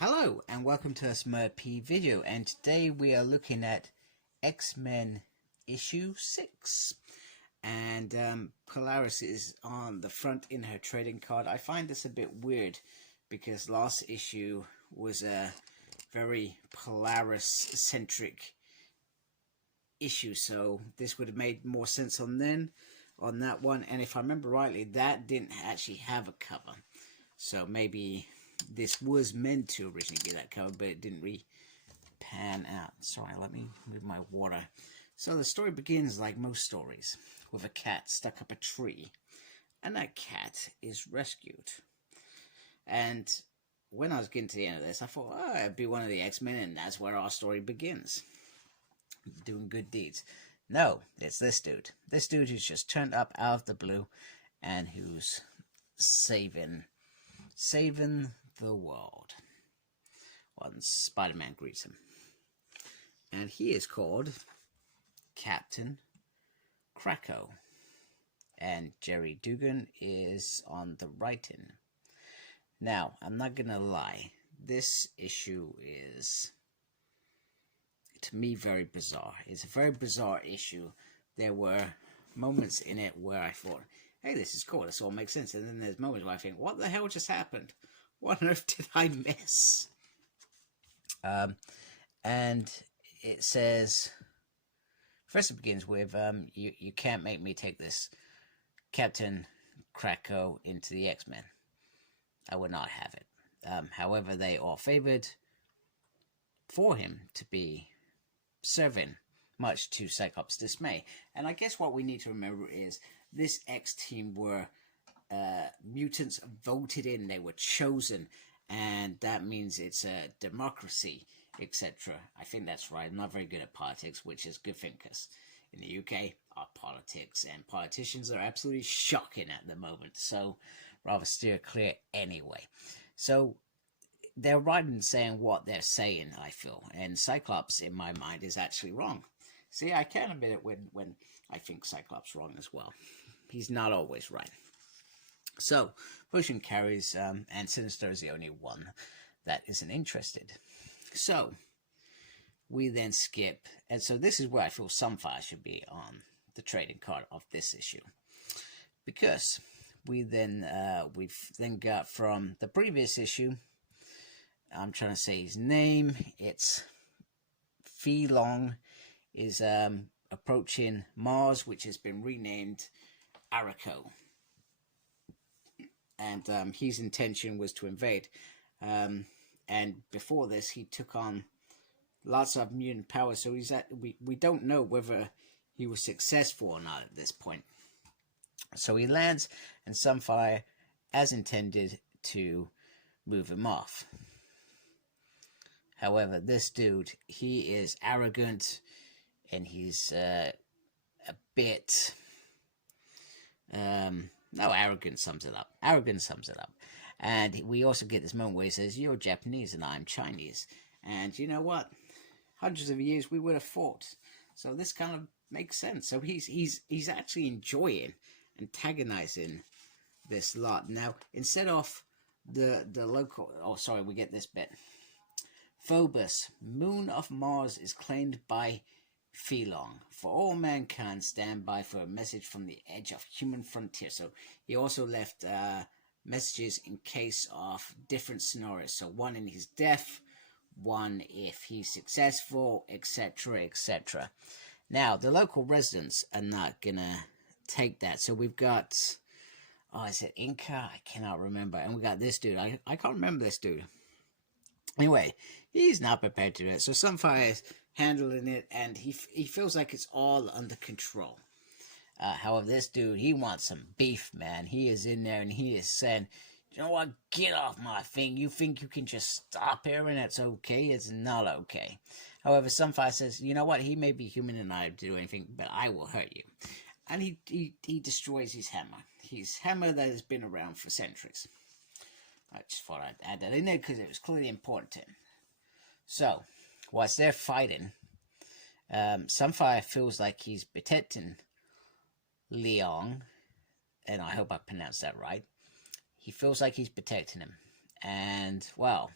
Hello and welcome to a Smurp video, and today we are looking at X-Men issue 6, and Polaris is on the front in her trading card. I find this a bit weird because last issue was a very Polaris centric issue, so this would have made more sense on that one. And if I remember rightly, that didn't actually have a cover, so maybe this was meant to originally be that cover, but it didn't really pan out. Sorry, let me move my water. So the story begins like most stories, with a cat stuck up a tree, and that cat is rescued. And when I was getting to the end of this, I thought, oh, it'd be one of the X-Men, and that's where our story begins. Doing good deeds. No, it's this dude. This dude who's just turned up out of the blue, and who's saving the world once Spider-Man greets him. And he is called Captain Krakow. And Gerry Duggan is on the writing. Now, I'm not gonna lie, this issue is, to me, very bizarre. It's a very bizarre issue. There were moments in it where I thought, hey, this is cool, this all makes sense. And then there's moments where I think, what the hell just happened? What on earth did I miss? And it says, first it begins with, you can't make me take this Captain Krakow into the X-Men. I would not have it. However, they are favored for him to be serving, much to Cyclops' dismay. And I guess what we need to remember is this X-team were mutants voted in, they were chosen, and that means it's a democracy, etc. I think that's right. I'm not very good at politics, which is a good thing, because in the UK, our politics and politicians are absolutely shocking at the moment, so rather steer clear anyway. So they're right in saying what they're saying, I feel, and Cyclops, in my mind, is actually wrong. See, I can admit it when I think Cyclops wrong as well. He's not always right. So, Potion carries, and Sinister is the only one that isn't interested. So, we then skip, and so this is where I feel Sunfire should be on the trading card of this issue. Because we've then got from the previous issue, I'm trying to say his name, it's Phi Long, is approaching Mars, which has been renamed Arakko. And his intention was to invade. And before this, he took on lots of mutant power. So we don't know whether he was successful or not at this point. So he lands, and Sunfire, as intended, to move him off. However, this dude, he is arrogant, and he's a bit... no, arrogance sums it up. Arrogance sums it up. And we also get this moment where he says, you're Japanese and I'm Chinese. And you know what? Hundreds of years we would have fought. So this kind of makes sense. So he's actually enjoying antagonizing this lot. Now, instead of the local... Oh, sorry, we get this bit. Phobos, moon of Mars, is claimed by Phi Long. For all mankind, stand by for a message from the edge of human frontier. So he also left messages in case of different scenarios. So one in his death, one if he's successful, etc., etc. Now, the local residents are not gonna take that. So we've got, oh, is it Inca? I cannot remember. And we got this dude. I can't remember this dude. Anyway, he's not prepared to do it. So Sunfire is handling it, and he feels like it's all under control. However, this dude, he wants some beef, man. He is in there, and he is saying, you know what, get off my thing. You think you can just stop here and it's okay? It's not okay. However, Sunfire says, you know what, he may be human and not able to do anything, but I will hurt you. And he destroys his hammer. His hammer that has been around for centuries. I just thought I'd add that in there because it was clearly important to him. So, whilst they're fighting, Sunfire feels like he's protecting Leon, and I hope I pronounced that right. He feels like he's protecting him. And, well,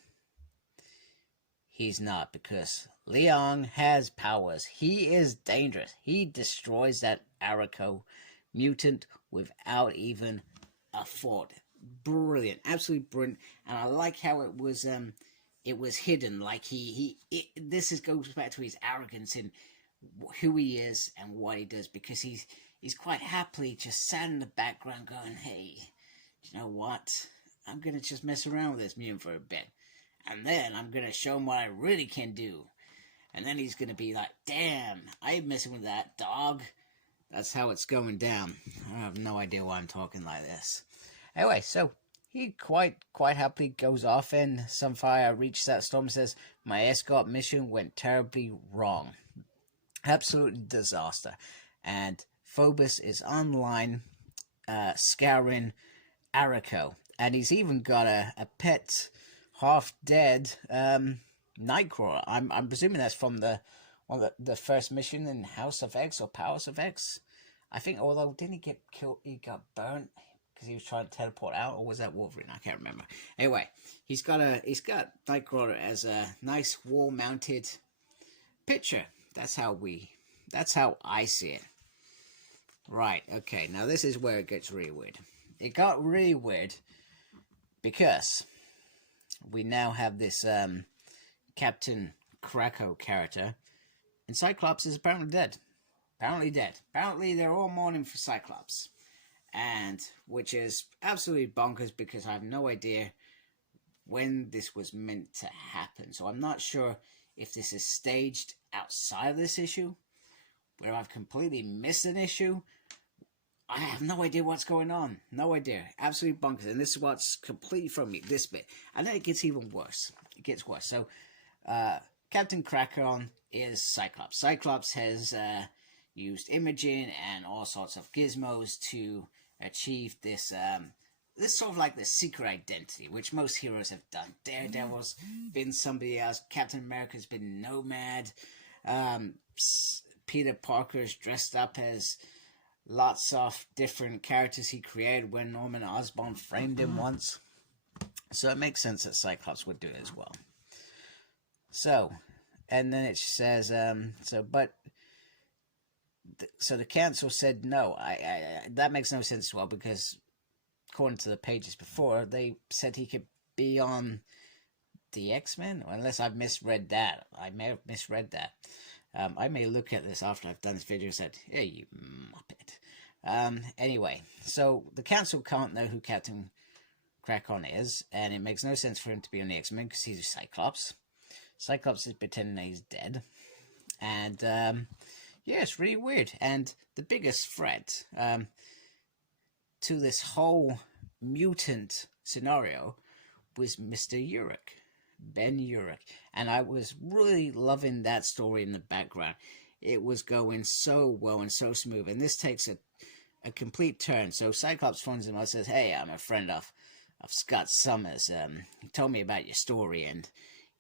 he's not, because Leon has powers. He is dangerous. He destroys that Araco mutant without even a thought. Brilliant, absolutely brilliant. And I like how it was hidden. Like this goes back to his arrogance in who he is and what he does, because he's quite happily just sat in the background going, hey, you know what? I'm going to just mess around with this mutant for a bit. And then I'm going to show him what I really can do. And then he's going to be like, damn, I ain't messing with that dog. That's how it's going down. I have no idea why I'm talking like this. Anyway, so he quite happily goes off, and Sunfire reaches that storm and says, my escort mission went terribly wrong. Absolute disaster. And Phobos is online scouring Araco. And he's even got a pet, half-dead Nightcrawler. I'm presuming that's from the first mission in House of X or Powers of X. I think, although, didn't he get killed? He got burnt because he was trying to teleport out, or was that Wolverine? I can't remember. Anyway, he's got Nightcrawler as a nice wall-mounted picture. That's how I see it. Right, okay, now this is where it gets really weird. It got really weird because we now have this Captain Krakow character, and Cyclops is apparently dead. Apparently they're all mourning for Cyclops, and which is absolutely bonkers, because I have no idea when this was meant to happen. So I'm not sure if this is staged outside of this issue, where I've completely missed an issue. I have no idea what's going on. No idea. Absolutely bonkers. And this is what's completely from me, this bit. And then it gets even worse. It gets worse. So, Captain Krakow is Cyclops. Cyclops has used imaging and all sorts of gizmos to achieve this sort of like the secret identity, which most heroes have done. Daredevil's been somebody else. Captain America's been Nomad. Peter Parker's dressed up as lots of different characters he created when Norman Osborn framed him once. So it makes sense that Cyclops would do it as well. So, and then it says, so the council said no. That makes no sense as well, because according to the pages before, they said he could be on the X-Men, unless I've misread that. I may have misread that. I may look at this after I've done this video and said, hey, you muppet. Anyway, so the council can't know who Captain Krakow is, and it makes no sense for him to be on the X-Men because he's a Cyclops. Cyclops is pretending that he's dead. And, yeah, it's really weird. And the biggest threat to this whole mutant scenario was Mr. Urich. Ben Urich. And I was really loving that story in the background. It was going so well and so smooth, and this takes a complete turn. So Cyclops phones him and says, hey, I'm a friend of Scott Summers. He told me about your story, and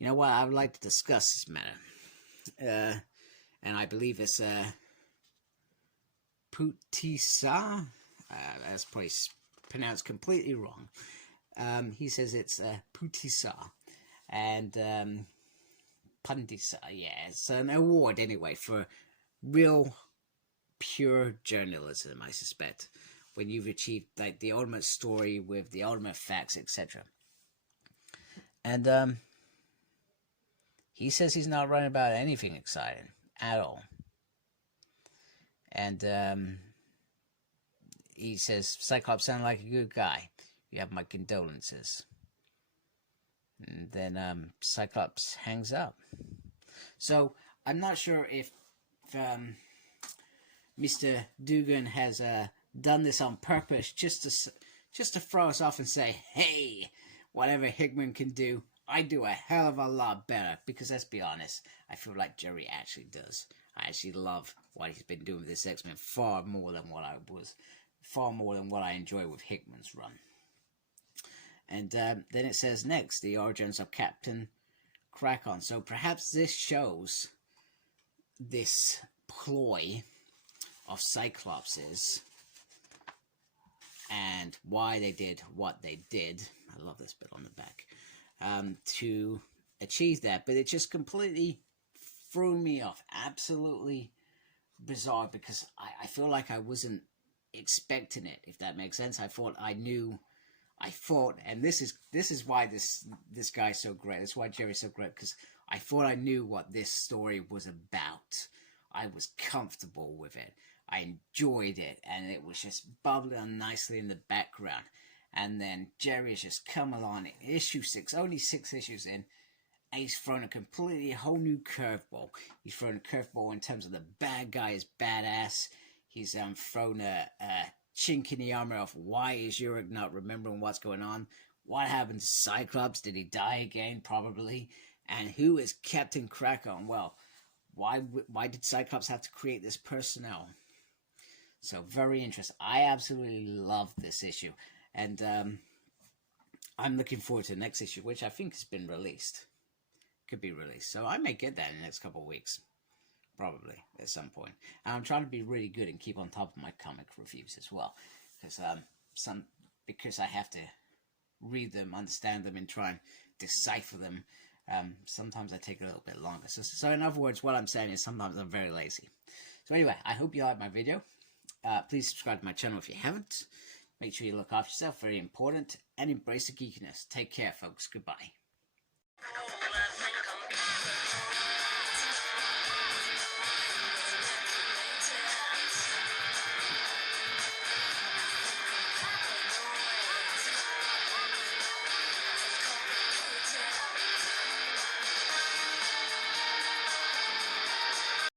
you know what, I would like to discuss this matter. And I believe it's Putisa. That's probably pronounced completely wrong. He says it's Putisa. And Pundisa, yeah, it's an award anyway for real, pure journalism, I suspect, when you've achieved like the ultimate story with the ultimate facts, etc. And he says he's not writing about anything exciting at all. And he says, Cyclops sounds like a good guy. You have my condolences. And then Cyclops hangs up. So I'm not sure if Mr. Duggan has done this on purpose, just to throw us off and say, hey, whatever Hickman can do, I do a hell of a lot better. Because let's be honest, I feel like Gerry actually does. I actually love what he's been doing with this X-Men far more than what I enjoy with Hickman's run. And then it says next, the origins of Captain Krakow. So perhaps this shows this ploy of Cyclops's and why they did what they did. I love this bit on the back. To achieve that, but it just completely threw me off. Absolutely bizarre, because I feel like I wasn't expecting it, if that makes sense. I thought, and this is why this guy's so great. That's why Gerry's so great, because I thought I knew what this story was about. I was comfortable with it. I enjoyed it, and it was just bubbling on nicely in the background. And then Gerry has just come along, issue 6, only 6 issues in, and he's thrown a completely whole new curveball. He's thrown a curveball in terms of the bad guy is badass. He's thrown a chink in the armor of why is Urich not remembering what's going on? What happened to Cyclops? Did he die again? Probably. And who is Captain Kraken? Well, why did Cyclops have to create this personnel? So very interesting. I absolutely love this issue. And I'm looking forward to the next issue, which I think has been released. Could be released. So I may get that in the next couple of weeks. Probably, at some point. And I'm trying to be really good and keep on top of my comic reviews as well. Because I have to read them, understand them, and try and decipher them. Sometimes I take a little bit longer. So in other words, what I'm saying is sometimes I'm very lazy. So anyway, I hope you liked my video. Please subscribe to my channel if you haven't. Make sure you look after yourself, very important. And embrace the geekiness. Take care, folks. Goodbye.